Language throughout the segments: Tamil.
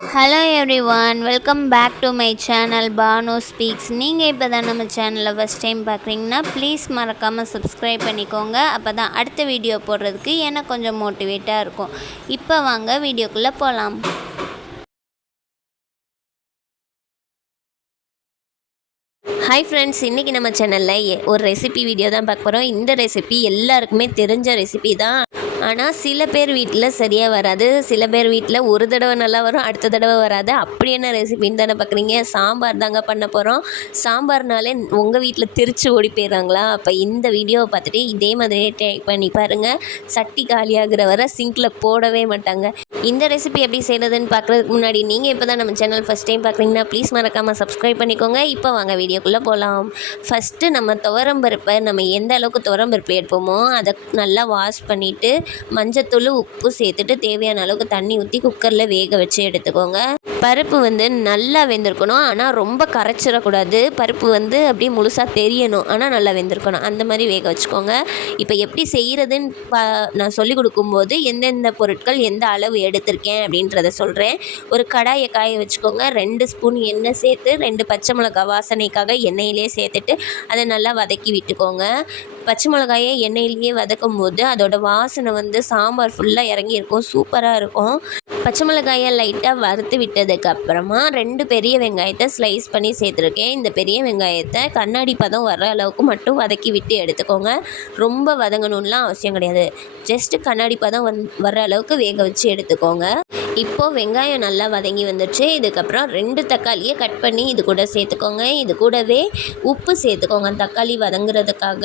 Hello everyone, welcome back to my channel Banu speaks. நீங்கள் இப்போ தான் நம்ம சேனலில் ஃபஸ்ட் டைம் பார்க்குறீங்கன்னா ப்ளீஸ் மறக்காமல் சப்ஸ்கிரைப் பண்ணிக்கோங்க. அப்போ தான் அடுத்த வீடியோ போடுறதுக்கு எனக்கு கொஞ்சம் மோட்டிவேட்டாக இருக்கும். இப்போ வாங்க வீடியோக்குள்ளே போகலாம். ஹாய் ஃப்ரெண்ட்ஸ், இன்றைக்கி நம்ம சேனலில் ஒரு ரெசிபி வீடியோ தான் பார்க்க போகிறோம். இந்த ரெசிபி எல்லாருக்குமே தெரிஞ்ச ரெசிபி தான். ஆனால் சில பேர் வீட்டில் சரியாக வராது, சில பேர் வீட்டில் ஒரு தடவை நல்லா வரும், அடுத்த தடவை வராது. அப்படி என்ன ரெசிபின்னு தானே பார்க்குறீங்க. சாம்பார் தாங்க பண்ண போகிறோம். சாம்பார்னாலே உங்கள் வீட்டில் திருச்சி ஓடி போயிடுறாங்களா? அப்போ இந்த வீடியோவை பார்த்துட்டு இதே மாதிரியே ட்ரை பண்ணி பாருங்கள். சட்டி காலியாகிற வரை சிங்கில் போடவே மாட்டாங்க. இந்த ரெசிபி எப்படி செய்கிறதுன்னு பார்க்குறதுக்கு முன்னாடி நீங்கள் இப்போ தான் நம்ம சேனல் ஃபஸ்ட் டைம் பார்க்குறீங்கன்னா ப்ளீஸ் மறக்காமல் சப்ஸ்கிரைப் பண்ணிக்கோங்க. இப்போ வாங்க வீடியோக்குள்ளே போகலாம். ஃபஸ்ட்டு நம்ம துவரம்பருப்பை நம்ம எந்த அளவுக்கு துவரம்பருப்பு எடுப்போமோ அதை நல்லா வாஷ் பண்ணிவிட்டு மஞ்சத்தூள் உப்பு சேர்த்துட்டு தேவையான அளவுக்கு தண்ணி ஊற்றி குக்கரில் வேக வச்சு எடுத்துக்கோங்க. பருப்பு நல்லா வெந்திருக்கணும், ஆனால் ரொம்ப கரைச்சிடக்கூடாது. பருப்பு அப்படியே முழுசாக தெரியணும், ஆனால் நல்லா வெந்திருக்கணும். அந்த மாதிரி வேக வச்சுக்கோங்க. இப்போ எப்படி செய்கிறதுன்னு நான் சொல்லிக் கொடுக்கும்போது எந்தெந்த பொருட்கள் எந்த அளவு எடுத்திருக்கேன் அப்படின்றத சொல்கிறேன். ஒரு கடாயை காய வச்சுக்கோங்க. 2 ஸ்பூன் எண்ணெய் சேர்த்து 2 பச்சை மிளகாய் வாசனைக்காக எண்ணெயிலே சேர்த்துட்டு அதை நல்லா வதக்கி விட்டுக்கோங்க. பச்சை மிளகாயை எண்ணெயிலேயே வதக்கும் போது அதோட வாசனை சாம்பார் ஃபுல்லாக இறங்கியிருக்கும், சூப்பராக இருக்கும். பச்சை மிளகாயை லைட்டாக வறுத்து விட்டதுக்கப்புறமா 2 பெரிய வெங்காயத்தை ஸ்லைஸ் பண்ணி சேர்த்துருக்கேன். இந்த பெரிய வெங்காயத்தை கண்ணாடி பதம் வர அளவுக்கு மட்டும் வதக்கி விட்டு எடுத்துக்கோங்க. ரொம்ப வதங்கணும்லாம் அவசியம் கிடையாது. ஜஸ்ட்டு கண்ணாடி பதம் வர்ற அளவுக்கு வேக வச்சு எடுத்துக்கோங்க. இப்போது வெங்காயம் நல்லா வதங்கி வந்துடுச்சு. இதுக்கப்புறம் 2 தக்காளியை கட் பண்ணி இது கூட சேர்த்துக்கோங்க. இது கூடவே உப்பு சேர்த்துக்கோங்க தக்காளி வதங்குறதுக்காக.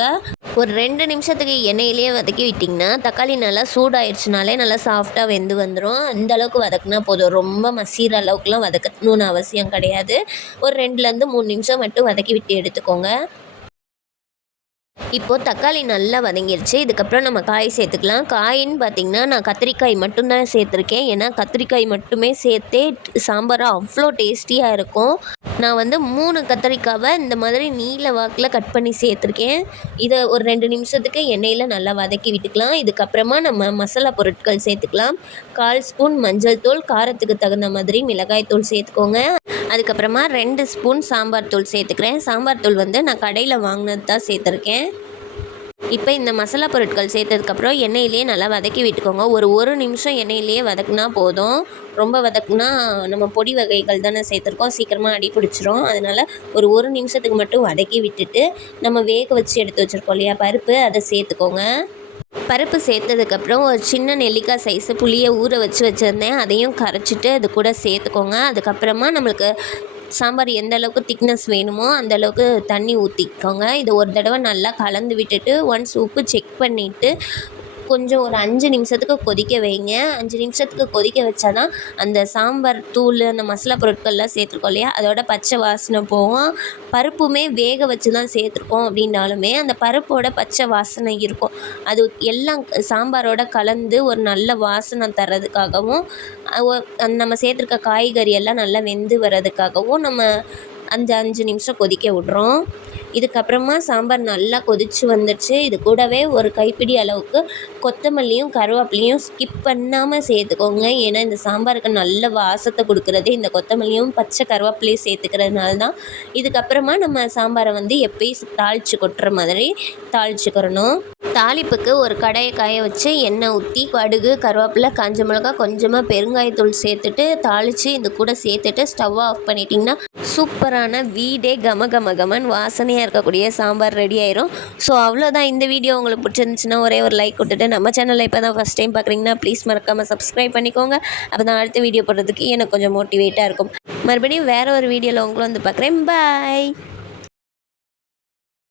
ஒரு 2 நிமிஷத்துக்கு எண்ணெயிலேயே வதக்கி விட்டிங்கன்னா தக்காளி நல்லா சூடாயிடுச்சுனாலே நல்லா சாஃப்டாக வெந்து வந்துடும். அந்த அளவுக்கு வதக்குனா போதும், ரொம்ப மசிகிற அளவுக்குலாம் வதக்கணும்னு அவசியம் கிடையாது. ஒரு 2லேருந்து 3 நிமிஷம் மட்டும் வதக்கி விட்டு எடுத்துக்கோங்க. இப்போது தக்காளி நல்லா வதங்கிடுச்சு. இதுக்கப்புறம் நம்ம காய் சேர்த்துக்கலாம். காயின்னு பார்த்திங்கன்னா நான் கத்திரிக்காய் மட்டும்தான் சேர்த்துருக்கேன். ஏன்னா கத்திரிக்காய் மட்டுமே சேர்த்தே சாம்பார் அவ்வளோ டேஸ்டியாக இருக்கும். நான் 3 கத்திரிக்காவை இந்த மாதிரி நீல வாக்கில் கட் பண்ணி சேர்த்துருக்கேன். இதை ஒரு 2 நிமிஷத்துக்கு எண்ணெயில் நல்லா வதக்கி விட்டுக்கலாம். இதுக்கப்புறமா நம்ம மசாலா பொருட்கள் சேர்த்துக்கலாம். 1/4 ஸ்பூன் மஞ்சள் தூள், காரத்துக்கு தகுந்த மாதிரி மிளகாய் தூள் சேர்த்துக்கோங்க. அதுக்கப்புறமா 2 ஸ்பூன் சாம்பார் தூள் சேர்த்துக்கிறேன். சாம்பார் தூள் நான் கடையில் வாங்கினது தான் சேர்த்துருக்கேன். இப்போ இந்த மசாலா பொருட்கள் சேர்த்ததுக்கப்புறம் எண்ணெயிலேயே நல்லா வதக்கி விட்டுக்கோங்க. ஒரு நிமிஷம் எண்ணெயிலேயே வதக்குனா போதும். ரொம்ப வதக்குனா நம்ம பொடி வகைகள் தானே சேர்த்துருக்கோம், சீக்கிரமாக அடி பிடிச்சிரும். அதனால் ஒரு நிமிஷத்துக்கு மட்டும் வதக்கி விட்டுட்டு நம்ம வேக வச்சு எடுத்து வச்சுருக்கோம் இல்லையா பருப்பு, அதை சேர்த்துக்கோங்க. பருப்பு சேர்த்ததுக்கப்புறம் ஒரு சின்ன நெல்லிக்காய் சைஸு புளியை ஊற வச்சுருந்தேன், அதையும் கரைச்சிட்டு அது கூட சேர்த்துக்கோங்க. அதுக்கப்புறமா நம்மளுக்கு சாம்பார் எந்த அளவுக்கு திக்னஸ் வேணுமோ அந்த அளவுக்கு தண்ணி ஊற்றிக்கோங்க. இதை ஒரு தடவை நல்லா கலந்து விட்டுட்டு ஒன்ஸ் உப்பு செக் பண்ணிவிட்டு கொஞ்சம் ஒரு 5 நிமிஷத்துக்கு கொதிக்க வைங்க. 5 நிமிஷத்துக்கு கொதிக்க வச்சா தான் அந்த சாம்பார் தூள், அந்த மசாலா பொருட்கள்லாம் சேர்த்துருக்கோம் இல்லையா, அதோட பச்சை வாசனை போகும். பருப்புமே வேக வச்சு தான் சேர்த்துருக்கோம் அப்படின்னாலுமே அந்த பருப்போட பச்சை வாசனை இருக்கும். அது எல்லாம் சாம்பாரோட கலந்து ஒரு நல்ல வாசனை தர்றதுக்காகவும் நம்ம சேர்த்துருக்க காய்கறி எல்லாம் நல்லா வெந்து வர்றதுக்காகவும் நம்ம அந்த 5 நிமிஷம் கொதிக்க விட்றோம். இதுக்கப்புறமா சாம்பார் நல்லா கொதிச்சு வந்துடுச்சு. இது கூடவே ஒரு கைப்பிடி அளவுக்கு கொத்தமல்லியும் கருவேப்பிலையும் ஸ்கிப் பண்ணாமல் சேர்த்துக்கோங்க. ஏன்னா இந்த சாம்பாருக்கு நல்ல வாசத்தை கொடுக்குறதே இந்த கொத்தமல்லியும் பச்சை கருவேப்பிலையும் சேர்த்துக்கிறதுனால தான். இதுக்கப்புறமா நம்ம சாம்பாரை எப்பயும் தாளித்து கொட்டுற மாதிரி தாளிச்சுக்கிறணும். தாளிப்புக்கு ஒரு கடாயை காய வச்சு எண்ணெய் ஊற்றி கடுகு, கருவேப்பிலை, காஞ்ச மிளகாய், கொஞ்சமாக பெருங்காயத்தூள் சேர்த்துட்டு தாளித்து இது கூட சேர்த்துட்டு ஸ்டவ்வை ஆஃப் பண்ணிட்டிங்கன்னா சூப்பரான வீடே கம கம கமன் வாசனையாக இருக்கக்கூடிய சாம்பார் ரெடி ஆயிரும். ஸோ அவ்வளோதான். இந்த வீடியோ உங்களுக்கு பிடிச்சிருந்துச்சுன்னா ஒரே ஒரு லைக் கொடுத்துட்டு நம்ம சேனலில் இப்போ தான் ஃபஸ்ட் டைம் பார்க்குறீங்கன்னா ப்ளீஸ் மறக்காமல் சப்ஸ்கிரைப் பண்ணிக்கோங்க. அப்போ தான் அடுத்த வீடியோ போடுறதுக்கு எனக்கு கொஞ்சம் மோட்டிவேட்டாக இருக்கும். மறுபடியும் வேறு ஒரு வீடியோவில் உங்களும் பார்க்குறேன். பாய்.